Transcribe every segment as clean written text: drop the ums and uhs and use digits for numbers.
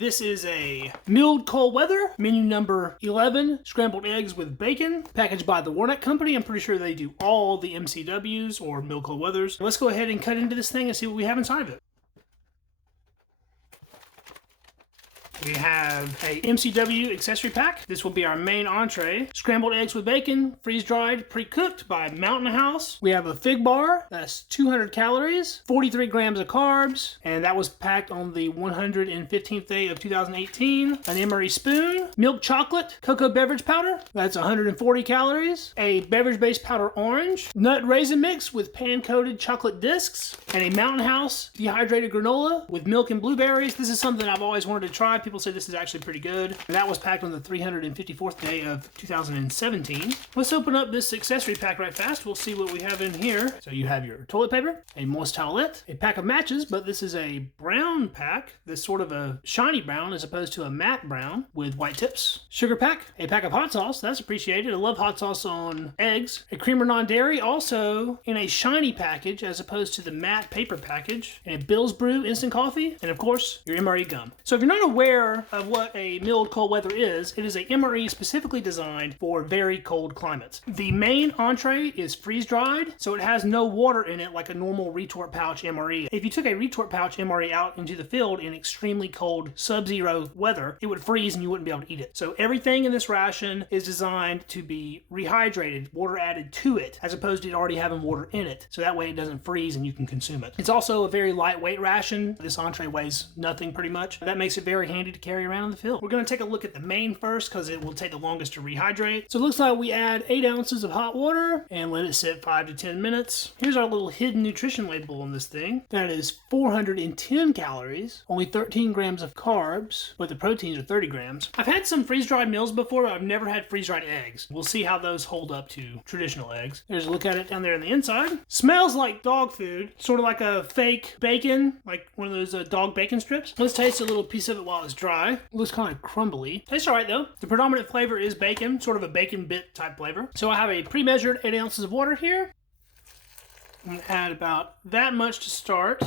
This is a milled cold weather, menu number 11, scrambled eggs with bacon, packaged by the Warnock Company. I'm pretty sure they do all the MCWs or milled cold weathers. Let's go ahead and cut into this thing and see what we have inside of it. We have a MCW accessory pack. This will be our main entree. Scrambled eggs with bacon, freeze-dried, pre-cooked by Mountain House. We have a fig bar, that's 200 calories, 43 grams of carbs, and that was packed on the 115th day of 2018. An MRE spoon, milk chocolate, cocoa beverage powder, that's 140 calories, a beverage-based powder orange, nut raisin mix with pan-coated chocolate discs, and a Mountain House dehydrated granola with milk and blueberries. This is something I've always wanted to try. People say this is actually pretty good. And that was packed on the 354th day of 2017. Let's open up this accessory pack right fast. We'll see what we have in here. So you have your toilet paper, a moist towelette, a pack of matches, but this is a brown pack. This sort of a shiny brown as opposed to a matte brown with white tips. Sugar pack, a pack of hot sauce. That's appreciated. I love hot sauce on eggs. A creamer non-dairy, also in a shiny package as opposed to the matte paper package. And a Bill's Brew instant coffee. And of course, your MRE gum. So if you're not aware of what a milled cold weather is, it is a MRE specifically designed for very cold climates. The main entree is freeze-dried, so it has no water in it like a normal retort pouch MRE. If you took a retort pouch MRE out into the field in extremely cold sub-zero weather, it would freeze and you wouldn't be able to eat it. So everything in this ration is designed to be rehydrated, water added to it, as opposed to it already having water in it. So that way it doesn't freeze and you can consume it. It's also a very lightweight ration. This entree weighs nothing pretty much. That makes it very handy to carry around in the field. We're going to take a look at the main first because it will take the longest to rehydrate. So it looks like we add 8 ounces of hot water and let it sit 5 to 10 minutes. Here's our little hidden nutrition label on this thing. That is 410 calories, only 13 grams of carbs, but the proteins are 30 grams. I've had some freeze-dried meals before, but I've never had freeze-dried eggs. We'll see how those hold up to traditional eggs. There's a look at it down there on the inside. Smells like dog food, sort of like a fake bacon, like one of those dog bacon strips. Let's taste a little piece of it while it's dry. It looks kind of crumbly. Tastes alright though. The predominant flavor is bacon, sort of a bacon bit type flavor. So I have a pre-measured 8 ounces of water here. I'm going to add about that much to start.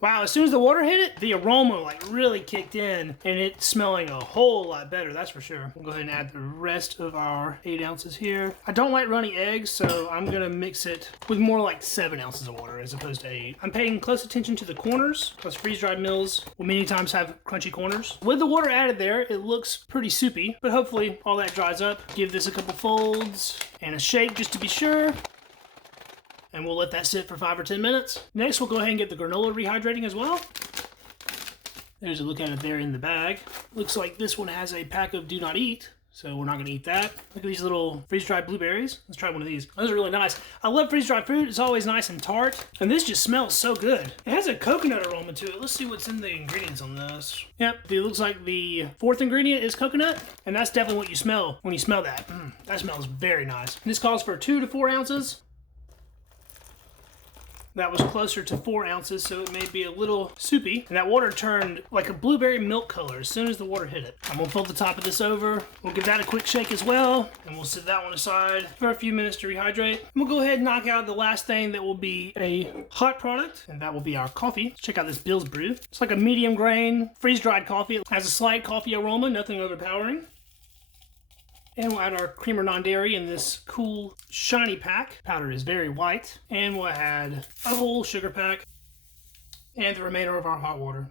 Wow, as soon as the water hit it, the aroma like really kicked in and it's smelling a whole lot better, that's for sure. We'll go ahead and add the rest of our 8 ounces here. I don't like runny eggs, so I'm gonna mix it with more like 7 ounces of water as opposed to 8. I'm paying close attention to the corners because freeze-dried meals will many times have crunchy corners. With the water added there, it looks pretty soupy, but hopefully all that dries up. Give this a couple folds and a shake just to be sure. And we'll let that sit for 5 or 10 minutes. Next, we'll go ahead and get the granola rehydrating as well. There's a look at it there in the bag. Looks like this one has a pack of do not eat, so we're not gonna eat that. Look at these little freeze-dried blueberries. Let's try one of these. Those are really nice. I love freeze-dried fruit. It's always nice and tart. And this just smells so good. It has a coconut aroma to it. Let's see what's in the ingredients on this. Yep, it looks like the 4th ingredient is coconut, and that's definitely what you smell when you smell that. That smells very nice. This calls for 2 to 4 ounces. That was closer to 4 ounces, so it may be a little soupy. And that water turned like a blueberry milk color as soon as the water hit it. I'm gonna fold the top of this over. We'll give that a quick shake as well. And we'll set that one aside for a few minutes to rehydrate. And we'll go ahead and knock out the last thing that will be a hot product, and that will be our coffee. Let's check out this Bill's Brew. It's like a medium grain, freeze-dried coffee. It has a slight coffee aroma, nothing overpowering. And we'll add our creamer non-dairy in this cool, shiny pack. Powder is very white. And we'll add a whole sugar pack and the remainder of our hot water.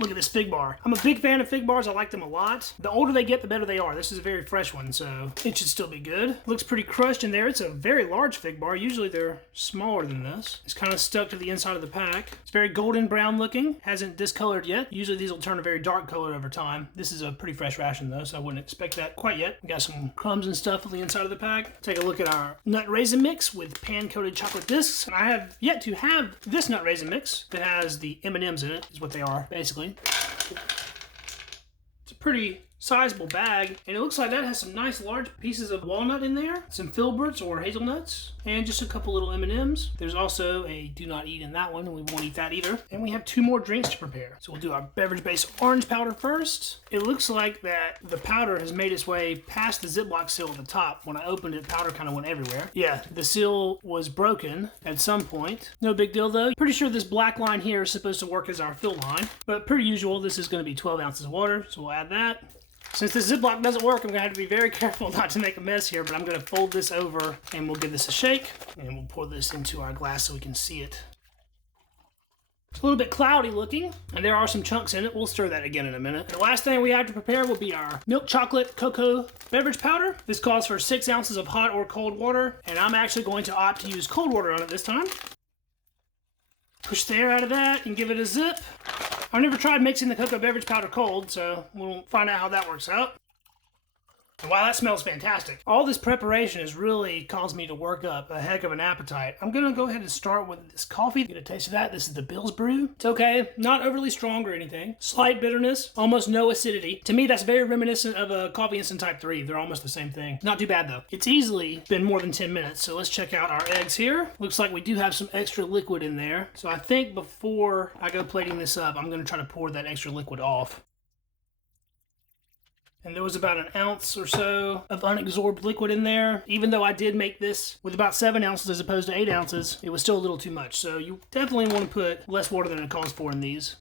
Look at this fig bar. I'm a big fan of fig bars. I like them a lot. The older they get, the better they are. This is a very fresh one, so it should still be good. Looks pretty crushed in there. It's a very large fig bar. Usually they're smaller than this. It's kind of stuck to the inside of the pack. It's very golden brown looking. Hasn't discolored yet. Usually these will turn a very dark color over time. This is a pretty fresh ration though, so I wouldn't expect that quite yet. We got some crumbs and stuff on the inside of the pack. Take a look at our nut raisin mix with pan-coated chocolate discs. And I have yet to have this nut raisin mix that has the M&Ms in it, is what they are, basically. It's a pretty sizable bag, and it looks like that has some nice large pieces of walnut in there, some filberts or hazelnuts, and just a couple little M&Ms. There's also a do not eat in that one, and we won't eat that either. And we have 2 more drinks to prepare. So we'll do our beverage-based orange powder first. It looks like that the powder has made its way past the Ziploc seal at the top. When I opened it, powder kind of went everywhere. Yeah, the seal was broken at some point. No big deal though. Pretty sure this black line here is supposed to work as our fill line, but per usual, this is going to be 12 ounces of water, so we'll add that. Since this Ziploc doesn't work, I'm going to have to be very careful not to make a mess here, but I'm going to fold this over and we'll give this a shake, and we'll pour this into our glass so we can see it. It's a little bit cloudy looking, and there are some chunks in it. We'll stir that again in a minute. The last thing we have to prepare will be our milk chocolate cocoa beverage powder. This calls for 6 ounces of hot or cold water, and I'm actually going to opt to use cold water on it this time. Push the air out of that and give it a zip. I've never tried mixing the cocoa beverage powder cold, so we'll find out how that works out. And wow, that smells fantastic. All this preparation has really caused me to work up a heck of an appetite. I'm gonna go ahead and start with this coffee. Get a taste of that. This is the Bill's Brew. It's okay, not overly strong or anything. Slight bitterness, almost no acidity. To me, that's very reminiscent of a Coffee Instant Type 3. They're almost the same thing. Not too bad though. It's easily been more than 10 minutes, so let's check out our eggs here. Looks like we do have some extra liquid in there. So I think before I go plating this up, I'm gonna try to pour that extra liquid off. And there was about an ounce or so of unabsorbed liquid in there. Even though I did make this with about 7 ounces as opposed to 8 ounces, it was still a little too much. So you definitely want to put less water than it calls for in these.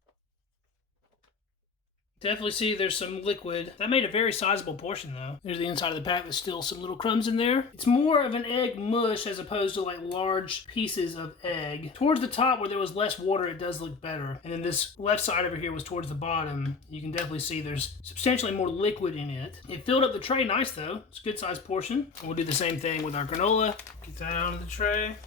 Definitely see there's some liquid. That made a very sizable portion though. There's the inside of the pack. There's still some little crumbs in there. It's more of an egg mush as opposed to like large pieces of egg. Towards the top where there was less water, it does look better. And then this left side over here was towards the bottom. You can definitely see there's substantially more liquid in it. It filled up the tray nice though. It's a good sized portion. And we'll do the same thing with our granola. Get that out of the tray.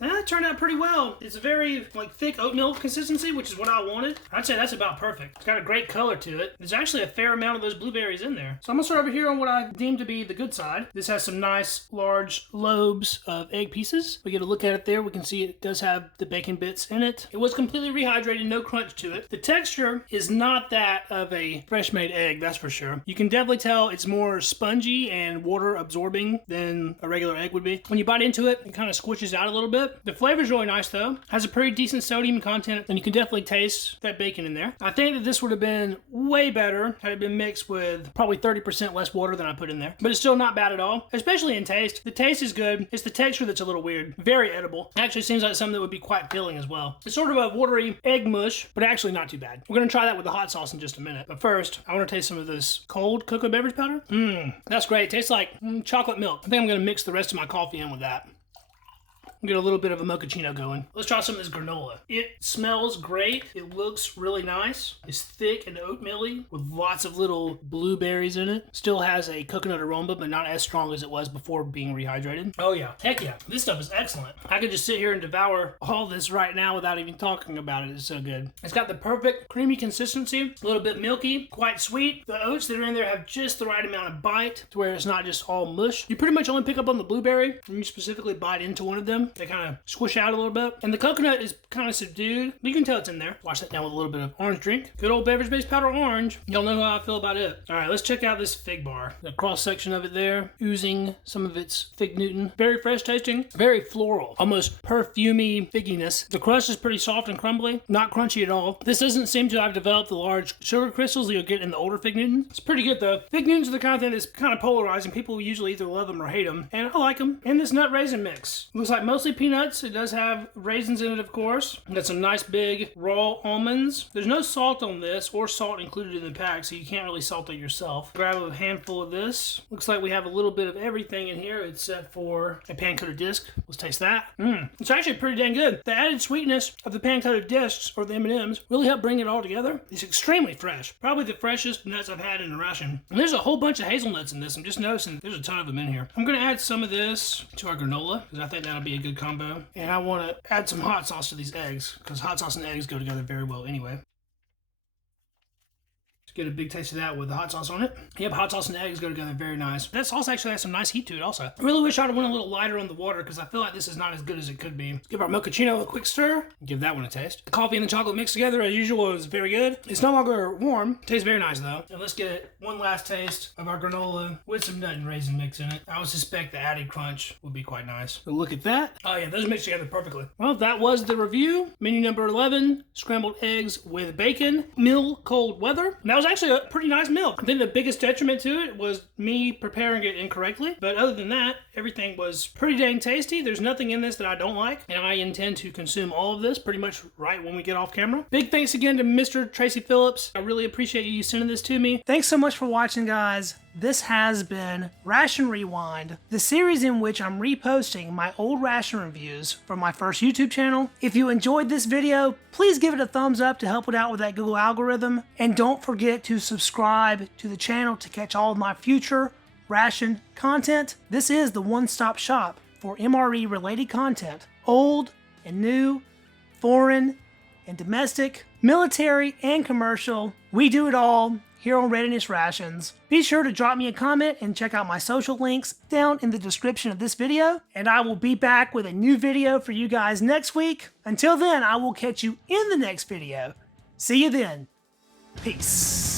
That turned out pretty well. It's a very thick oatmeal consistency, which is what I wanted. I'd say that's about perfect. It's got a great color to it. There's actually a fair amount of those blueberries in there. So I'm gonna start over here on what I deem to be the good side. This has some nice large lobes of egg pieces. We get a look at it there. We can see it does have the bacon bits in it. It was completely rehydrated, no crunch to it. The texture is not that of a fresh made egg, that's for sure. You can definitely tell it's more spongy and water absorbing than a regular egg would be. When you bite into it, it kind of squishes out a little bit. The flavor's really nice though. Has a pretty decent sodium content, and you can definitely taste that bacon in there. I think that this would have been way better had it been mixed with probably 30% less water than I put in there. But it's still not bad at all, especially in taste. The taste is good. It's the texture that's a little weird. Very edible. Actually seems like something that would be quite filling as well. It's sort of a watery egg mush, but actually not too bad. We're gonna try that with the hot sauce in just a minute. But first, I want to taste some of this cold cocoa beverage powder. That's great. It tastes like chocolate milk. I think I'm gonna mix the rest of my coffee in with that. Get a little bit of a mochaccino going. Let's try some of this granola. It smells great. It looks really nice. It's thick and oatmeal-y with lots of little blueberries in it. Still has a coconut aroma, but not as strong as it was before being rehydrated. Oh yeah, heck yeah. This stuff is excellent. I could just sit here and devour all this right now without even talking about it. It's so good. It's got the perfect creamy consistency, a little bit milky, quite sweet. The oats that are in there have just the right amount of bite to where it's not just all mush. You pretty much only pick up on the blueberry when you specifically bite into one of them. They kind of squish out a little bit. And the coconut is kind of subdued. But you can tell it's in there. Wash that down with a little bit of orange drink. Good old beverage-based powder orange. Y'all know how I feel about it. All right, let's check out this fig bar. The cross-section of it there, oozing some of its fig Newton. Very fresh tasting. Very floral. Almost perfumey figginess. The crust is pretty soft and crumbly. Not crunchy at all. This doesn't seem to have developed the large sugar crystals that you'll get in the older fig Newton. It's pretty good though. Fig Newtons are the kind of thing that's kind of polarizing. People usually either love them or hate them. And I like them. And this nut raisin mix. Looks like mostly peanuts. It does have raisins in it, of course. Got some nice big raw almonds. There's no salt on this or salt included in the pack, so you can't really salt it yourself. Grab a handful of this. Looks like we have a little bit of everything in here except for a pan-coated disc. Let's taste that. It's actually pretty dang good. The added sweetness of the pan-coated discs, or the M&Ms, really help bring it all together. It's extremely fresh. Probably the freshest nuts I've had in a ration. And there's a whole bunch of hazelnuts in this. I'm just noticing there's a ton of them in here. I'm going to add some of this to our granola because I think that'll be a good combo. And I want to add some hot sauce to these eggs because hot sauce and eggs go together very well anyway. Let's get a big taste of that with the hot sauce on it. Yep, hot sauce and eggs go together very nice. That sauce actually has some nice heat to it also. I really wish I'd have went a little lighter on the water because I feel like this is not as good as it could be. Let's give our mochaccino a quick stir. Give that one a taste. The coffee and the chocolate mixed together as usual is very good. It's no longer warm. Tastes very nice though. And let's get one last taste of our granola with some nut and raisin mix in it. I would suspect the added crunch would be quite nice. So look at that. Oh yeah, those mix together perfectly. Well, that was the review. Menu number 11, scrambled eggs with bacon, meal cold weather. And that was actually a pretty nice meal. I think the biggest detriment to it was me preparing it incorrectly. But other than that, everything was pretty dang tasty. There's nothing in this that I don't like. And I intend to consume all of this pretty much right when we get off camera. Big thanks again to Mr. Tracy Phillips. I really appreciate you sending this to me. Thanks so much for watching, guys. This has been Ration Rewind, the series in which I'm reposting my old ration reviews from my first YouTube channel. If you enjoyed this video, please give it a thumbs up to help it out with that Google algorithm. And don't forget to subscribe to the channel to catch all of my future ration content. This is the one-stop shop for MRE related content. Old and new, foreign and domestic, military and commercial. We do it all here on Readiness Rations. Be sure to drop me a comment and check out my social links down in the description of this video. And I will be back with a new video for you guys next week. Until then, I will catch you in the next video. See you then. Peace.